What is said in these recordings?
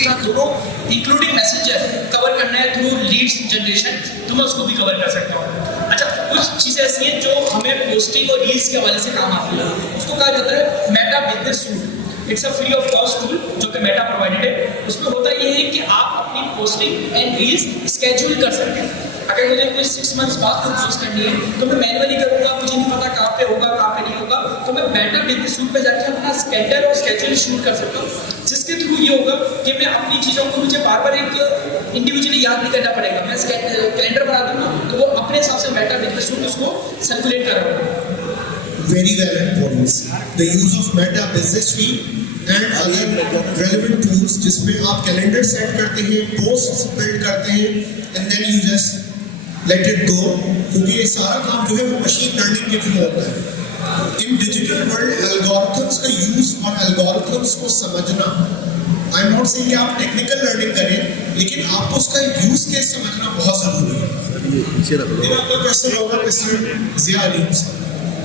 Insta दोनों including messenger cover करना है थ्रू लीड्स जनरेशन, तो मैं उसको भी कवर कर सकता हूँ। अच्छा, कुछ चीज़ें ऐसी हैं जो हमें पोस्टिंग और रील्स के हवाले से काम आती है, उसको कहा जाता है Meta business suit. It's a free of cost tool जो कि मेटा प्रोवाइडेड है। उसमें होता ये है कि आप अपनी पोस्टिंग एंड रील्स स्केड्यूल कर सकते हैं। अगर मुझे कोई 6 मंथ्स बाद कोई पोस्ट करनी है तो मैं मैनुअली करूँगा, मुझे नहीं पता कहाँ पे होगा कहाँ पे नहीं होगा, तो मैं मेटा बिजनेस सूट पे जाकर अपना स्केड्यूल और स्केड्यूल शूट कर सकता हूँ, जिसके थ्रू ये होगा कि मैं अपनी चीज़ों को मुझे बार बार एक इंडिविजुअली याद नहीं करना पड़ेगा। मैं कैलेंडर बना दूँगा तो वो अपने हिसाब से मेटा बिजनेस सूट उसको सर्कुलेट कर रहा हूँ। Very valid points. The use of Meta Business Suite and other relevant tools जिसमें आप कैलेंडर सेट करते हैं, पोस्ट बिल्ड करते हैं, and then you just let it go, क्योंकि ये सारा काम जो है वो मशीन लर्निंग के थ्रू होता है। इन डिजिटल वर्ल्ड एल्गोरिथम्स का यूज और एल्गोरिथम्स को समझना, आई एम नॉट सेइंग कि आप टेक्निकल लर्निंग करें, लेकिन आपको उसका यूज केस समझना बहुत जरूरी है। आपका क्वेश्चन होगा मिस्टर जिया अली,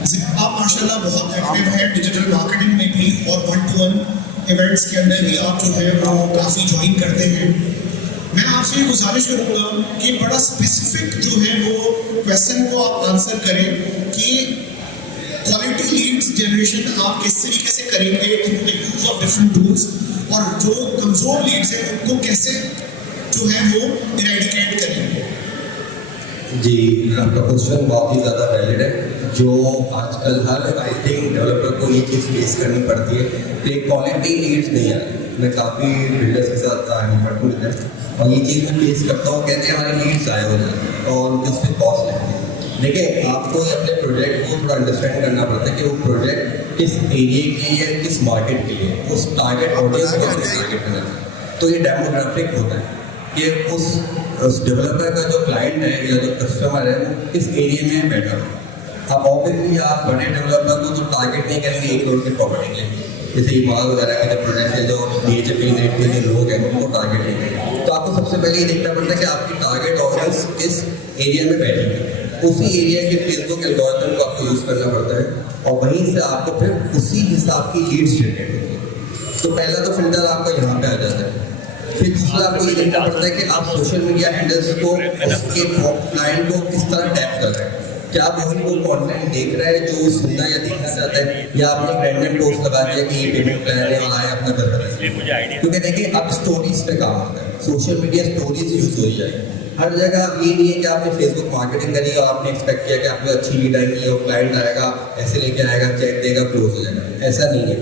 आप माशाल्लाह बहुत एक्टिव हैं डिजिटल मार्केटिंग में भी और 1-to-1 इवेंट्स के अंदर भी आप जो है वो काफ़ी ज्वाइन करते हैं। मैं आपसे ये गुजारिश करूँगा कि बड़ा स्पेसिफिक जो है वो क्वेश्चन को आप आंसर करें कि क्वालिटी लीड्स जनरेशन आप किस तरीके से करेंगे through the use of different tools, और जो कमज़ोर लीड्स हैं उनको कैसे जो है वो इरेडिकेट करेंगे। जी, आपका क्वेश्चन बहुत ही ज़्यादा वैलिड है। जो आजकल हर आई थिंक डेवलपर को ये चीज़ फेस करनी पड़ती है कि क्वालिटी लीड्स नहीं है। मैं काफ़ी बिल्डर्स के साथ इंटरेक्ट होता है और ये चीज़ मैं फेस करता हूँ, कहते हैं हमारे लीड्स आए हो जाए और उनके उस पर कॉस्ट लगती है। देखिए, आपको अपने प्रोजेक्ट को थोड़ा अंडरस्टैंड करना पड़ता है कि वो प्रोजेक्ट किस एरिया के लिए है, किस मार्केट के लिए, उस टारगेट ऑडियंस को किस टारगेट करना है। तो ये डेमोग्राफिक होता है कि उस डेवलपर का जो क्लाइंट है या जो कस्टमर है वो किस एरिया में बैठा है। अब ऑब्वियसली आप बड़े डेवलपर को तो टारगेट नहीं करेंगे 1 करोड़ की प्रॉपर्टी के लिए, जैसे इमारत वगैरह के जो प्रोजेक्ट है, जो DHFE रेट के जो लोग हैं उनको टारगेट नहीं करेंगे। तो आपको सबसे पहले ये देखना पड़ता है कि आपकी टारगेट ऑडियंस किस एरिया में बैठेगी। उसी एरिया के फेसबुक एल्गोरिथम को आपको यूज़ करना पड़ता है और वहीं से आपको फिर उसी हिसाब की लीड्स जनरेट होती है। तो पहला तो फिल्टर आपका यहाँ पे आ जाता है। फिर दूसरा आपको ये देखना पड़ता है कि आप सोशल मीडिया हैंडल्स को उसके क्लाइंट को किस तरह टैग कर रहे हैं। क्या वही वो कंटेंट देख रहा है जो सुनना या देखना चाहता है, या आपने रैंडम पोस्ट लगा दिया कि ये पेमेंट प्लान है और आए अपना घर पर। क्योंकि देखिए अब स्टोरीज पे काम होता है, सोशल मीडिया स्टोरीज यूज हो जाएगी हर जगह। अब ये नहीं है कि आपने फेसबुक मार्केटिंग करी और आपने एक्सपेक्ट किया कि आपको अच्छी लीड आएंगी और क्लाइंट आएगा, ऐसे लेके आएगा, चेक देगा, क्लोज हो जाएगा। ऐसा नहीं है।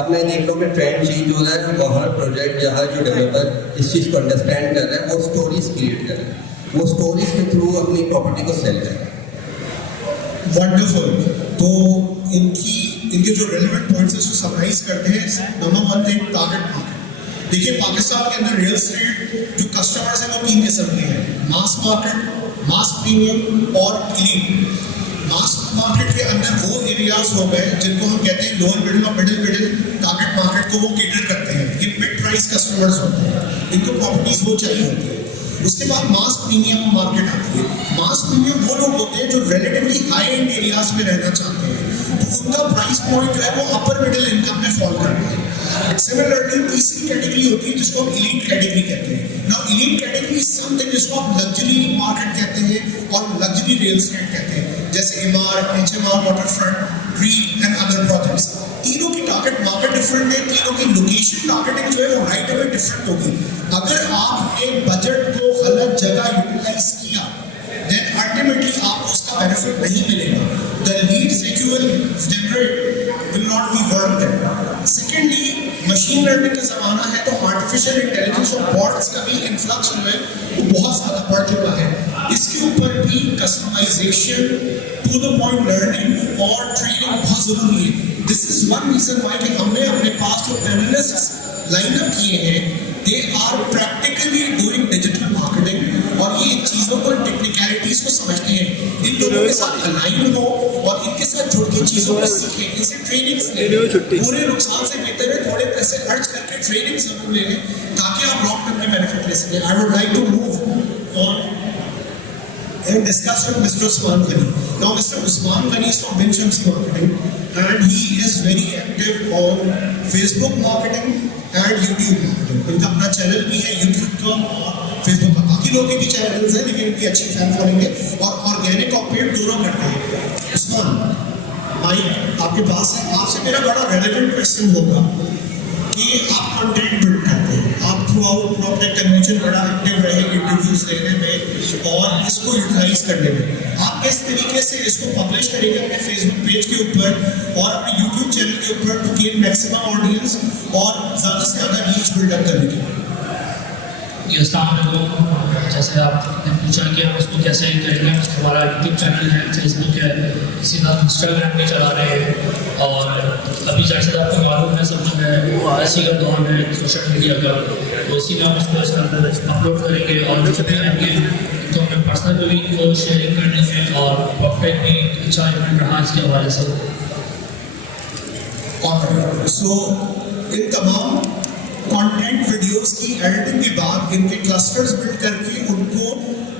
अब मैं देख लो कि ट्रेंड चेंज हो रहा है, तो हर प्रोजेक्ट या हर जो डेवलपर इस चीज़ को अंडरस्टैंड कर रहा है वो स्टोरीज क्रिएट कर रहा है, वो स्टोरीज के थ्रू अपनी प्रॉपर्टी को सेल करें। वंडरफुल। तो इनके जो रेलेवेंट पॉइंट्स उसको समराइज करते हैं। Number 1 thing, target market. देखिए, पाकिस्तान के अंदर रियल एस्टेट जो कस्टमर्स हैं वो 3 किस्म के हैं, मास मार्केट, मास प्रीमियम और इलीट। मास मार्केट के अंदर वो एरियाज हो गए जिनको हम कहते हैं लोअर मिडिल और मिडिल टारगेट मार्केट को वो केटर करते हैं। ये मिड प्राइस कस्टमर्स होते हैं, इनको प्रॉपर्टीज वो चाहिए होती है। उसके बाद मास प्रीमियम मार्केट आती है। मास प्रीमियम वो लोग होते हैं जो रिलेटिवली हाई एंड एरियाज में रहना चाहते हैं, तो उनका प्राइस पॉइंट जो है वो अपर मिडिल इनकम में फॉल करता है। सिमिलरली तीसरी कैटेगरी होती है जिसको हम इलीट कैटेगरी कहते हैं। Now elite category is something जिसको हम लग्जरी मार्केट कहते हैं और लग्जरी रियल एस्टेट कहते हैं, जैसे MR, HMR, waterfront, REIT and other projects. तीनों की टारगेट मार्केट डिफरेंट है, तीनों की लोकेशन टारगेटिंग जो है वो राइट अवे डिफरेंट होगी। अगर आपने बजट को गलत जगह यूटिलाइज किया देन अल्टीमेटली आपको उसका बेनिफिट नहीं मिलेगा। The leads that you will generate will not be worth it. Secondly, machine learning का ज़माना है, तो आर्टिफिशियल इंटेलिजेंस और बॉट्स का भी इन्फ्लक्स जो है वो बहुत ज़्यादा बढ़ चुका है। इसके ऊपर भी customization, to the point learning और ट्रेनिंग बहुत ज़रूरी है। This is one reason why कि हमने अपने पास जो एनालिस्ट्स लाइनअप किए हैं, they are practically doing digital marketing और ये इन चीज़ों को, टेक्निकलिटीज़ को समझते हैं। इन लोगों के साथ अलाइन हो और इनके साथ जुड़ के चीज़ों को सीखें, इनसे ट्रेनिंग्स लें। पूरे नुकसान से बेहतर है थोड़े पैसे खर्च करके ट्रेनिंग जरूर ले लें ताकि आप लॉन्ग टर्म में बेनिफिट ले सकें। I would like to move on and discuss with Mr. Usman Ghani. Now, Mr. Usman Ghani is from Vinchams Marketing and he is very active on Facebook marketing and YouTube marketing. इनका अपना channel भी है YouTube का और Facebook का, बाकी लोगों के भी चैनल्स हैं लेकिन इनकी अच्छी फैन फॉलोइंग है और ऑर्गेनिक और पेड दोनों करते हैं। उस्मान माइक आपके पास है, आपसे मेरा बड़ा रेलेवेंट क्वेश्चन होगा कि आप कंटेंट बिल्ड करते हैं, आप थ्रू आउट अपने कन्वेंशन बड़ा एक्टिव रहे इंटरव्यूज लेने में और इसको यूटिलाइज करने में, आप किस तरीके से इसको पब्लिश करेंगे अपने फेसबुक पेज के ऊपर और अपने यूट्यूब चैनल के ऊपर टू गेन मैक्सिमम ऑडियंस और ज़्यादा से ज़्यादा रीच बिल्डअप करने के लिए? जैसे आपने पूछा कि हम इसको कैसे करेंगे, हमारा यूट्यूब चैनल है, फेसबुक है, इसी तरह इंस्टाग्राम भी चला रहे हैं और अभी जैसे आपको मालूम है सब जो है वो इसी का दौर है सोशल मीडिया का, तो इसी में हम इसको इसके अंदर अपलोड करेंगे और जो भी आएंगे तो हमें पर्सनल पे भी इनको शेयरिंग करनी है और प्रॉफिट भी अच्छा इवेंट रहा इसके हवाले से। और सो इन तमाम कंटेंट वीडियोस की एडिटिंग के बाद इनके क्लस्टर्स बिल्ड करके उनको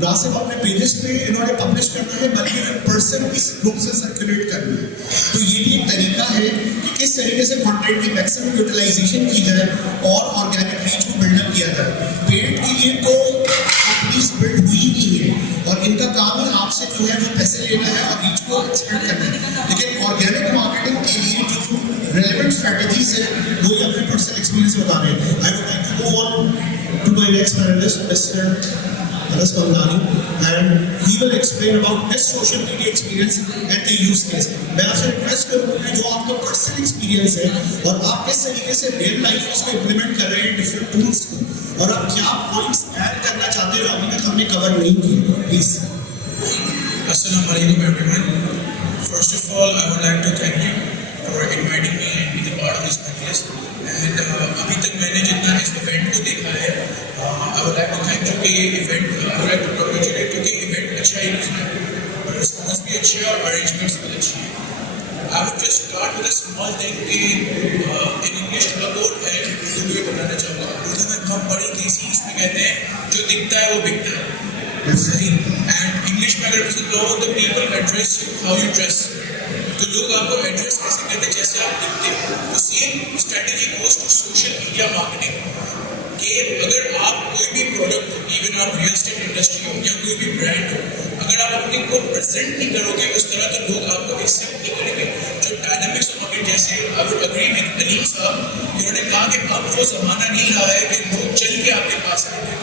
ना सिर्फ अपने पेजेस पे इन्होंने पब्लिश करना है बल्कि इन पर्सन इस ग्रुप से सर्कुलेट करना है। तो ये भी एक तरीका है कि किस तरीके से कंटेंट की मैक्सिमम यूटिलाइजेशन की जाए और ऑर्गेनिक रीच को बिल्डअप किया जाए। पेड के लिए तो कंपनीज बिल्ड हुई ही है और इनका काम ही आपसे जो है वो पैसे लेना है और रीच को एक्सपेंड करना है, लेकिन ऑर्गेनिक मार्केटिंग के लिए जो रेलेवेंट स्ट्रेटजीज है वो ही अपने पर्सनल एक्सपीरियंस बता रहे हैं। I would like to go on to my next panelist mister Anas Mamdani and he will explain about his social media experience and the use case. मैं आपसे रिक्वेस्ट करूँगा कि जो आपका पर्सनल एक्सपीरियंस है और आप किस तरीके से रियल लाइफ में उसको इम्प्लीमेंट कर रहे हैं डिफरेंट टूल्स को और आप क्या पॉइंट्स ऐड करना चाहते हो अभी तक हमने कवर नहीं किए, please. Assalamu alaikum everyone. First of all, I would like to thank you for inviting me and be the part of this podcast. And अभी तक मैंने जितना इस इवेंट को देखा है, I would like to thank you कि ये event, I would like to congratulate क्योंकि इवेंट अच्छा ही है, रिस्पॉन्स भी अच्छी है और अरेंजमेंट्स भी अच्छी है। I would just start with a small thing कि in English थोड़ा बहुत है, उर्दू में बताना चाहूँगा। उर्दू में हम बड़ी देसी इसमें कहते हैं जो दिखता है वो बिकता है, सही। एंड इंग्लिश में अगर तुम कहो तो people address you how you dress, तो लोग आपको एड्रेस कैसे करते हैं जैसे आप दिखते हो। तो same strategy goes to social media marketing कि अगर आप कोई भी प्रोडक्ट हो, इवन आप रियल एस्टेट इंडस्ट्री हो या कोई भी ब्रांड हो, अगर आप अपने को प्रेजेंट नहीं करोगे उस तरह तो लोग आपको एक्सेप्ट नहीं करेंगे। जो डायनामिक्स ऑफ मार्केट, जैसे I would agree with Aleem sahab, इन्होंने कहा कि अब वो ज़माना नहीं रहा है कि लोग चल के आपके पास आएंगे।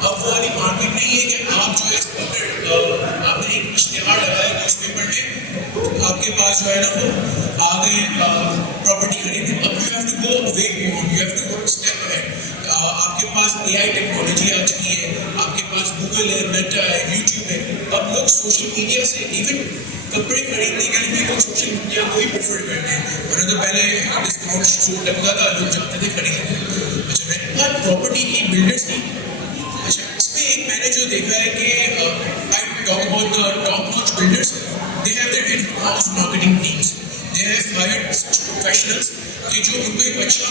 अब वो वाली मार्केट नहीं है कि आप जो है आपने एक इश्तिहार लगाया न्यूज़पेपर में, आपके पास जो है ना वो आ गए प्रॉपर्टी खरीदने। अब you have to go way beyond, you have to go step ahead. आपके पास AI टेक्नोलॉजी आ चुकी है, आपके पास गूगल है, मेटा है, यूट्यूब है। अब लोग सोशल मीडिया से इवन कपड़े खरीदने के लिए भी लोग सोशल मीडिया को ही प्रेफर करते हैं, वरना तो पहले डिस्काउंट शो लगता था, लोग जाते थे खरीदने। अच्छा, मेरे पास प्रॉपर्टी की बिल्डर्स थी। अच्छा, इसमें एक मैंने जो देखा है कि I talk about the top notch builders, they have their in-house marketing teams, they have hired professionals कि जो उनको एक अच्छा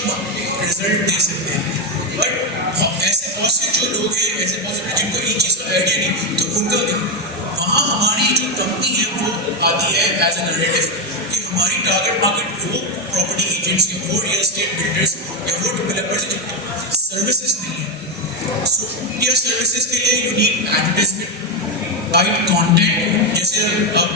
रिजल्ट दे सकते हैं। बट ऐसे बहुत से जो लोग हैं, ऐसे बहुत से जिनको इन चीज़ का आइडिया नहीं, तो उनका वहाँ हमारी जो कंपनी है वो आती है एज ए नरेटिव कि हमारी टारगेट मार्केट वो प्रॉपर्टी एजेंट्स या वो रियल एस्टेट बिल्डर्स या वो डेवलपर्स हैं जिनकी सर्विसेज नहीं है। सोशल मीडिया सर्विसेज के लिए you need advertisement, right content, जैसे अब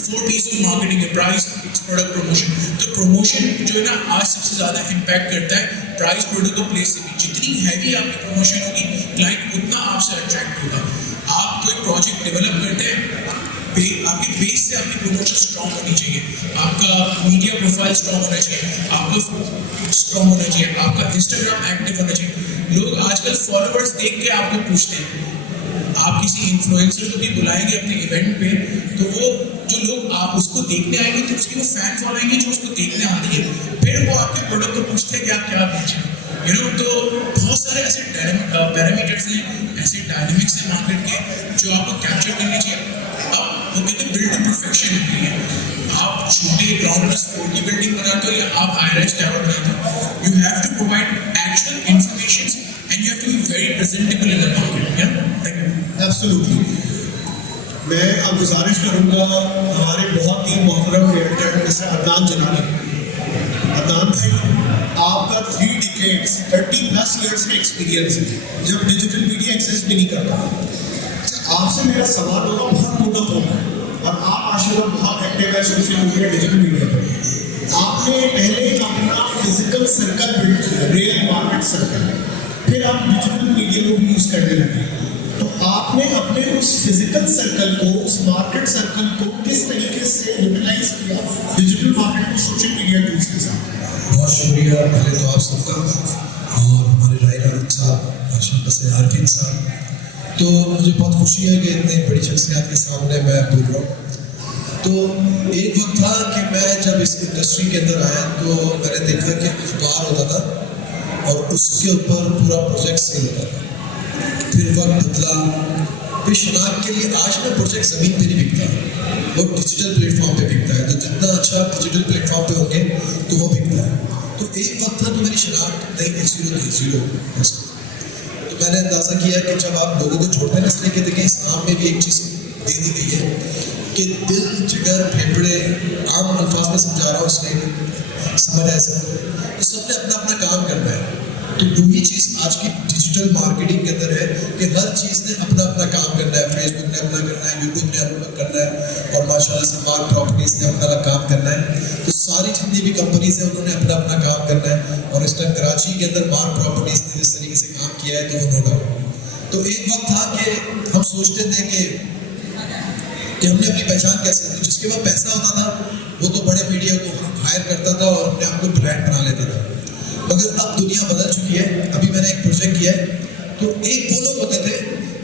4 P's ऑफ मार्केटिंग है, प्राइस, प्रोडक्ट, प्रमोशन। तो प्रमोशन जो है ना आज सबसे ज़्यादा इम्पैक्ट करता है प्राइस, प्रोडक्ट और प्लेस से भी। जितनी हैवी आपकी प्रमोशन होगी क्लाइंट उतना आपसे अट्रैक्ट होगा। आप कोई प्रोजेक्ट डेवलप करते हैं, आपके बेस से आपकी प्रमोशन स्ट्रॉन्ग होनी चाहिए, आपका मीडिया प्रोफाइल स्ट्रॉन्ग होना चाहिए, आपका स्ट्रॉन्ग होना चाहिए, आपका इंस्टाग्राम एक्टिव होना चाहिए। लोग आजकल फॉलोअर्स देख के आपको पूछते हैं। आप किसी इन्फ्लुएंसर को भी बुलाएंगे अपने इवेंट पे, तो वो जो लोग आप उसको देखने आएंगे तो उसकी वो फैन फॉलोइंग है जो उसको देखने आती है, फिर वो आपके प्रोडक्ट को पूछते हैं कि आप क्या बेच रहे हो। तो बहुत सारे ऐसे पैरामीटर्स हैं, ऐसे डायनेमिक्स हैं मार्केट के जो आपको कैप्चर करने चाहिए। अब वो कहते हैं बिल्ड टू परफेक्शन नहीं है, आप छोटे ग्राउंड प्लस 4 की बिल्डिंग बनाते हो या आप हाई राइज टावर बनाते हो, you have to provide actual information and you have to be very presentable in the market. Absolutely. मैं अब गुजारिश करूँगा हमारे बहुत ही मोहतरम रियल्टर मिस्टर अदनान जनानी। अदनान भाई, आपका 3 decades 30+ years का एक्सपीरियंस है जब डिजिटल मीडिया एक्सेस भी नहीं करता। अच्छा, आपसे मेरा सवाल होगा बहुत मोटा होगा, और आप माशाल्लाह बहुत एक्टिव है सोशल मीडिया डिजिटल मीडिया पर। आपने पहले अपना फिजिकल सर्कल बिल्ड किया, रियल मार्केट सर्कल, फिर आप डिजिटल मीडिया को भी यूज करने लगे। तो आपने अपने उस फिजिकल सर्कल को, उस मार्केट सर्कल को किस तरीके से यूटिलाइज किया digital marketing social media tools के साथ? बहुत शुक्रिया पहले तो आप सबका, और हमारे राइडर साहब अर्शद से आरफिन साहब। तो मुझे बहुत खुशी है कि इतनी बड़ी शख्सियत के सामने मैं बोल रहा हूँ। तो एक वक्त था कि मैं जब इस इंडस्ट्री के अंदर आया तो मैंने देखा कि अखबार होता था और उसके ऊपर पूरा प्रोजेक्ट सेल होता था। फिर वक्त बदला, फिर शनाख्त के लिए आज में प्रोजेक्ट ज़मीन पे नहीं बिकता, वो डिजिटल प्लेटफॉर्म पे बिकता है। तो जितना अच्छा डिजिटल प्लेटफॉर्म पे होंगे तो वो बिकता है। तो एक वक्त था तो मेरी शनाख्त नहीं थी, जीरो। तो मैंने अंदाज़ा किया कि जब आप लोगों को छोड़ते हैं, इसलिए कि देखें इस्लाम में भी एक चीज़ दे दी गई है कि दिल, जिगर, फेफड़े, आम अल्फाज में समझा रहा हूँ, इसलिए समझ आए सब, तो सबने अपना अपना काम करना है। तो वही चीज़ आज की डिजिटल मार्केटिंग के अंदर है कि हर चीज़ ने अपना अपना काम करना है। फेसबुक ने अपना करना है, यूट्यूब ने अपना करना है, और माशाल्लाह से मार्क प्रॉपर्टीज़ ने अपना काम करना है। तो सारी जितनी भी कंपनीज हैं उन्होंने अपना अपना काम करना है। और इस टाइम कराची के अंदर मार्क प्रॉपर्टीज़ ने जिस तरीके से काम किया है तो वो नो डाउट। तो एक वक्त था कि हम सोचते थे कि हमने अपनी पहचान कैसे दी। जिसके पास पैसा होता था वो तो बड़े मीडिया को हायर करता था और अपने आप को ब्रांड बना लेता था। मगर अब दुनिया बदल चुकी है। अभी मैंने एक प्रोजेक्ट किया है, तो एक वो लोग होते थे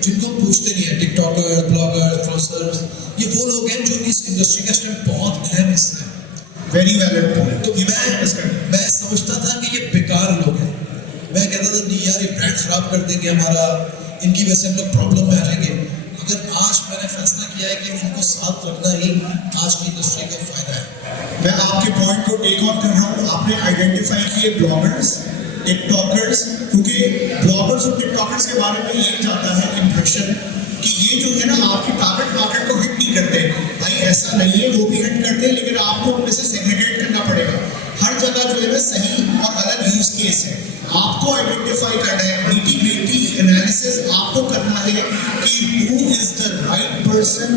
जिनको पूछते नहीं है, टिकटॉकर, ब्लॉगर, इन्फ्लुएंसर्स, ये वो लोग हैं जो इस इंडस्ट्री का टाइम बहुत अहम हिस्सा है। Very valid point. तो मैं समझता था कि ये बेकार लोग हैं। मैं कहता था नहीं यार, ये ब्रांड खराब कर देंगे हमारा, इनकी वजह से हम लोग प्रॉब्लम में आ जाएंगे। मगर आज मैंने फैसला किया है कि इनको साथ रखना ही आज की इंडस्ट्री का फायदा है। मैं आपके पॉइंट को टेक ऑन कर रहा हूँ। आपने आइडेंटिफाई किए ब्लॉगर्स, टिकटॉकर्स, क्योंकि ब्लॉगर्स और टिकटॉकर्स के बारे में यही जाता है इंप्रेशन कि ये जो है ना आपकी टारगेट मार्केट को हिट नहीं करते। भाई ऐसा नहीं है, वो भी हिट करते हैं, लेकिन आपको उनमें से सेग्रीगेट करना पड़ेगा। हर जगह जो है ना सही और अलग यूज केस है, आपको आइडेंटिफाई करना है। नीटी ग्रिटी एनालिसिस आपको करना है कि who is the right person,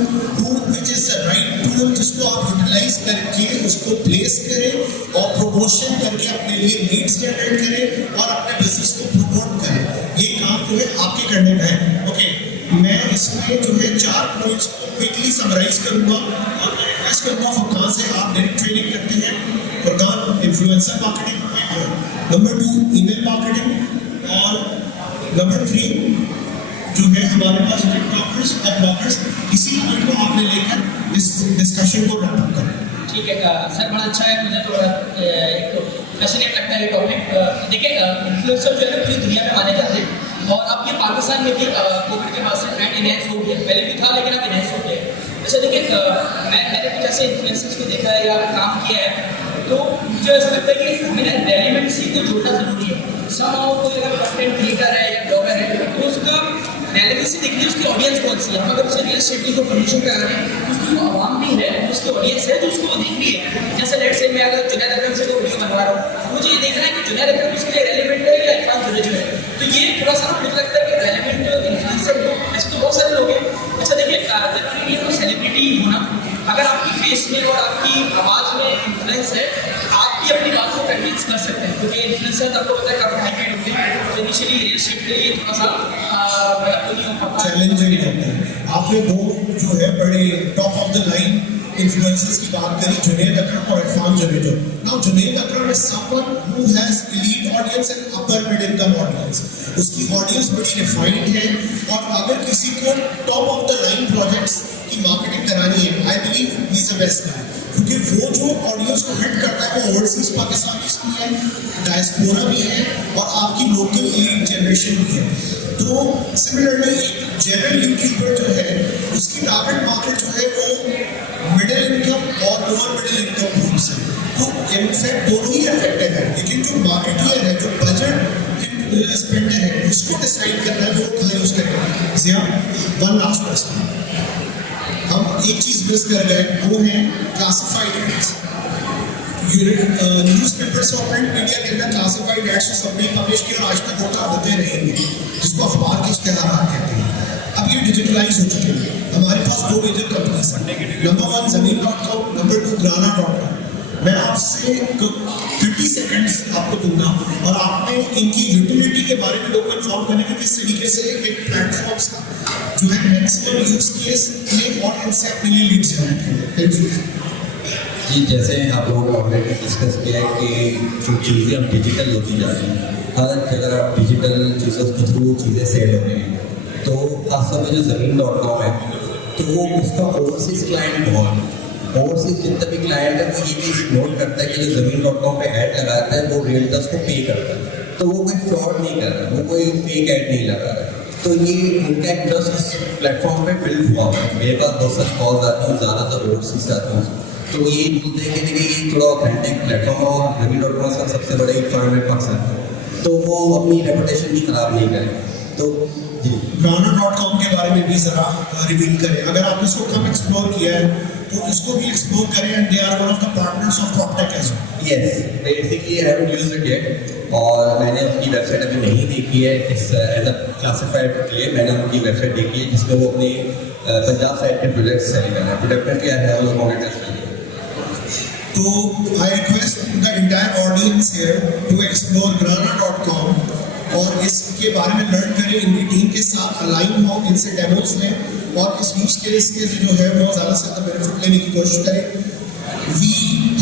which is the right tool, जिसको आप यूटिलाइज करके उसको प्लेस करें और प्रमोशन करके अपने लिए लीड्स जनरेट करें और अपने बिजनेस को प्रमोट करें। ये काम जो है आपके करने का है। ओके, मैं इसमें जो है 4 पॉइंट्स को क्विकली समराइज करूंगा और रिक्वेस्ट करूंगा फुरकान से, आप डायरेक्ट ट्रेनिंग करते हैं। Furqan influencer marketing, number 2 email marketing, और नंबर 3 जो है हमारे पास टिकटॉकर्स और ब्लॉगर्स। इसी पॉइंट को आपने लेकर इस डिस्कशन को रैप अप करें। ठीक है सर, बड़ा अच्छा है। मुझे थोड़ा एक फैसिनेट लगता है ये टॉपिक। देखिए इन्फ्लुएंसर जो है ना पूरी दुनिया में माने जाते हैं, और अब ये पाकिस्तान में भी कोविड के बाद से ट्रेंड इनहेंस हो गया। पहले भी था लेकिन अब इनहेंस हो गया। अच्छा देखिए, मैंने कुछ ऐसे इन्फ्लुएंसर्स को देखा है या काम किया है, तो मुझे ऐसा लगता है कि हमें रेलिवेंसी को जोड़ना जरूरी है। समाओ कोई अगर कंटेंट क्रिएटर है या ब्लॉगर है तो उसका रेलिवेंसी देखिए, उसकी ऑडियंस कौन सी है। हम अगर उसे रियल एस्टेट को प्रमोशन करा रहे हैं तो उसकी वो आवाम भी है, उसकी ऑडियंस है जो उसको वो देख रही है। जैसे लेट्स से मैं अगर जुनैद अकरम से कोई वीडियो बनवा रहा हूँ, मुझे ये देखना है कि जुनैद अकरम उसके लिए रेलिवेंट है या इरफान जुनेजो है। तो ये थोड़ा सा मुझे लगता है कि रेलिवेंट इन्फ्लुएंसर हो, ऐसे तो बहुत सारे लोग हैं। अच्छा देखिए, जरूरी है सेलिब्रिटी होना। अगर आपकी फेस में और आपकी आवाज़ में इन्फ्लुएंस है, आप भी अपनी बात को कन्विंस कर सकते हैं, क्योंकि इन्फ्लुएंसर आपको पता है काफ़ी हाई पेड होते हैं। तो इनिशियली रियल एस्टेट के लिए थोड़ा सा चैलेंजिंग होता है। आपने 2 जो है बड़े top of the line influencers की बात करी, जुनैद अकरम और Irfan Junejo. Now Junaid Akram is someone who has elite audience and upper mid income audience. उसकी ऑडियंस बड़ी रिफाइंड है, और अगर किसी को top of the line projects की मार्केटिंग करानी है, I believe he is the best guy, क्योंकि वो जो ऑडियंस को हिट करता है वो ओवरसीज पाकिस्तानीज भी है, डायस्पोरा भी है, और आपकी लोकल एलीट जनरेशन भी है। तो सिमिलरली एक जनरल यूट्यूबर जो है उसकी टारगेट मार्केट जो है वो मिडिल इनकम और लोअर मिडिल इनकम ग्रुप्स है। तो इनफैक्ट दोनों ही अफेक्टेड है, लेकिन जो मार्केटियर है, जो बजट स्पेंडर है, उसको डिसाइड करना है वो कहाँ यूज करेगा। जिया, वन लास्ट क्वेश्चन, हम एक चीज मिस कर गए, वो है क्लासिफाइड एड्स। न्यूज़पेपर्स और प्रिंट मीडिया के अंदर क्लासिफाइड एड्स तो सबने पब्लिश किए और आज तक होता होते रहेंगे, जिसको अखबार के इश्तेहारात कहते हैं। अब ये डिजिटलाइज हो चुके हैं। हमारे पास दो मेजर कंपनीज हैं, नंबर 1 ज़मीन.com, नंबर 2 Grana.com। मैं आपसे 30 सेकंड्स आपको दूंगा और आपने इनकी यूटिलिटी के बारे में लोगों को इन्फॉर्म करने के किस तरीके से एक प्लेटफॉर्म्स का जो है मैक्सिमम यूज केस में और इनसे अपने लिए लीड्स जनरेट करें। Thank you. जी, जैसे आप लोगों ने ऑलरेडी डिस्कस किया है कि जो चीज़ें अब डिजिटल होती जा रही हैं, हर जगह डिजिटल चीज़ों के थ्रू चीज़ें सेल हो रही हैं। तो खासतौर पर जो ज़मीन.com है, तो वो उसका ओवरसीज क्लाइंट बहुत है। ओवरसीज जितना भी क्लाइंट है वो ये चीज़ नोट करता है कि जो ज़मीन.com पे ऐड लगाता है वो रियल्टर्स को पे करता है, तो वो कोई फ्रॉड नहीं कर रहा है, वो कोई फेक ऐड नहीं लगा रहा है। तो ये उनका एक ट्रस्ट इस प्लेटफॉर्म पे बिल्ड हुआ है। मेरे पास बहुत सारे कॉल्स आते हैं, ज़्यादातर ओवरसीज आते हैं, तो ये बोलते हैं कि ये थोड़ा ऑथेंटिक प्लेटफॉर्म और ज़मीन.com का सबसे बड़ा एक फर्म है पाकिस्तान, तो वो अपनी रेपुटेशन भी ख़राब नहीं करेंगे। तो जी, Grana.com के बारे में भी ज़रा रिवील करें। अगर आपने इसको कम एक्सप्लोर किया है तो उसको भी एक्सप्लोर करें। And they are one of the partners of PropTech as well. Yes, basically I haven't used it yet, और मैंने उनकी वेबसाइट अभी नहीं देखी है इस एज अ क्लासिफाइड के लिए। मैंने उनकी वेबसाइट देखी है जिसमें वो अपने पंजाब साइड के प्रोजेक्ट्स सेल कर रहे हैं, तो definitely I have a look on it as well. तो I request the entire audience here to explore Grana.com और इसके बारे में लर्न करें, इनकी टीम के साथ अलाइन हो, इनसे डेमोज लें और इस यूज केस के जो है वो ज़्यादा से ज़्यादा बेनिफिट लेने की कोशिश करें। We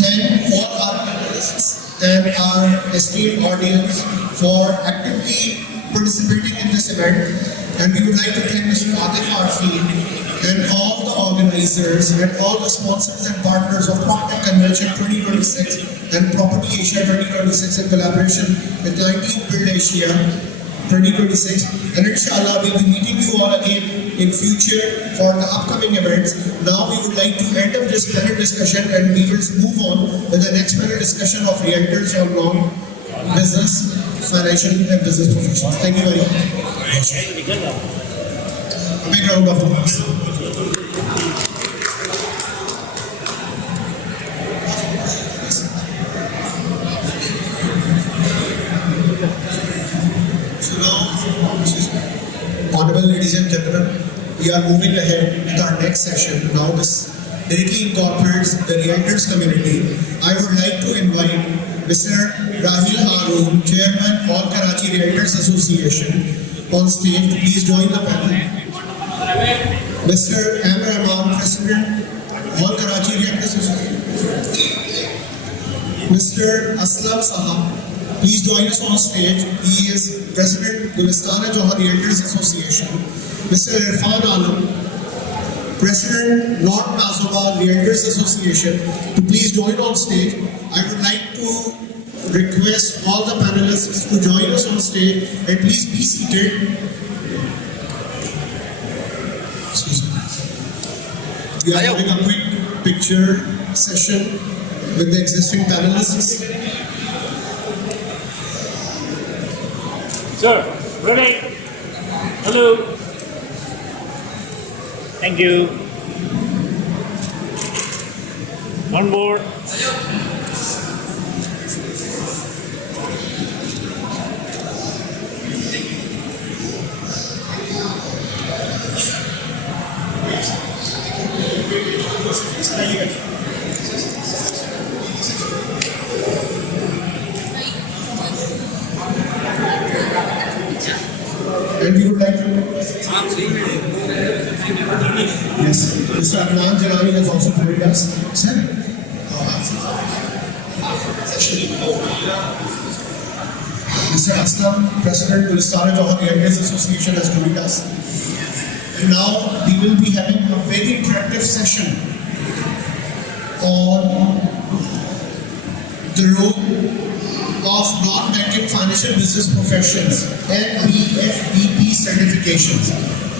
thank all our panelists and our esteemed audience for actively participating in this event, and we would like to thank Mr. Atif Arfin and all the organizers and all the sponsors and partners of PropTech Convention 2026 and Property Asia 2026 in collaboration with 19 Build Asia 2026. And inshallah we'll be meeting you all again in future for the upcoming events. Now we would like to end up this panel discussion and we will move on with the next panel discussion of realtors on non-business, financial and business professionals. Thank you very much. A big round of applause. So now, honorable ladies and gentlemen, we are moving ahead with our next session. Now this directly incorporates the realtors community. I would like to invite Mr. Rahil Haroon, Chairman All Karachi Realtors Association, on stage to please join the panel. Mr. M. Rahman, President, All Karachi Realtors Association. Mr. Aslam Sahab, please join us on stage. He is President, Gulistana Johar Realtors Association. Mr. Irfan Alam, President, North Nazarabad Realtors Association, to please join on stage. I would like to request all the panelists to join us on stage and please be seated. Excuse me. We are having a quick picture session with the existing panelists. Sir, ready? Hello. Thank you. One more. And we would like to yes, Mr. Adnan Jalani has also joined us. Sir? Mr. Aslam, President, Gulistana Johar Realtors Association has joined us. And now we will be having a very interactive session on the role of non-banking financial business professions, NBFBP certifications.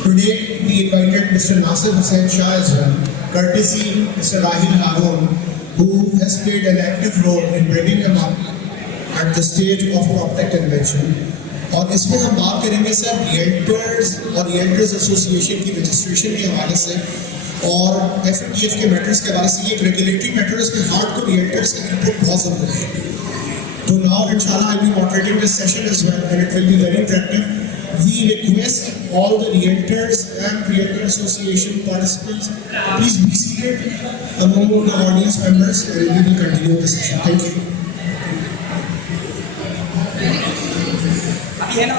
Today we invited Mr. Nasir Hussain Shah as well, courtesy Mr. Rahil Haroon, who has played an active role in bringing them up at the stage of PropTech Convention. और इसमें हम बात करेंगे sir realtors और realtors association की registration के हवाले से और FATF के मैटर्स के हवाले से ये एक रेगुलेटरी मैटर है, इसमें हार्ड को रिएक्टर्स का इनपुट बहुत ज़रूरी है. तो नाउ इंशाल्लाह I'll be moderating this session as well and it will be very interactive. We request all the realtors and realtor association participants please be seated among the audience members and we will continue the session. Thank you. अभी है ना